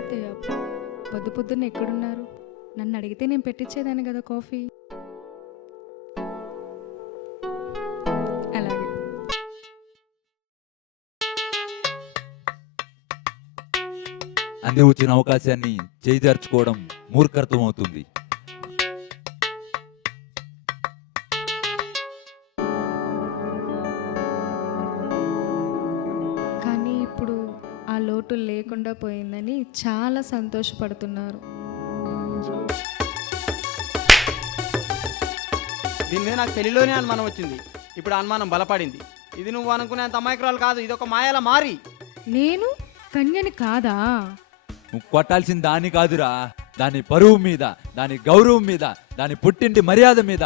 అత్తయ్య, పొద్దు పొద్దున్న ఎక్కడున్నారు? నన్ను అడిగితే నేను పెట్టించేదాన్ని కదా కాఫీ. అలాగే. అంది వచ్చిన అవకాశాన్ని చేజార్చుకోవడం మూర్ఖత్వం అవుతుంది. కానీ ఇప్పుడు ఆ లోటు లేకుండా పోయిందని చాలా సంతోషపడుతున్నారు. దీని మీద నాకు పెళ్లిలోనే అనుమానం వచ్చింది. ఇప్పుడు అనుమానం బలపడింది. ఇది నువ్వు అనుకునేంత అమాయకురాలు కాదు, ఇది ఒక మాయల మారి. నేను కన్యని కాదా? నువ్వు కొట్టాల్సిన దాని కాదురా, దాని పరువు మీద, దాని గౌరవం మీద, దాని పుట్టింటి మర్యాద మీద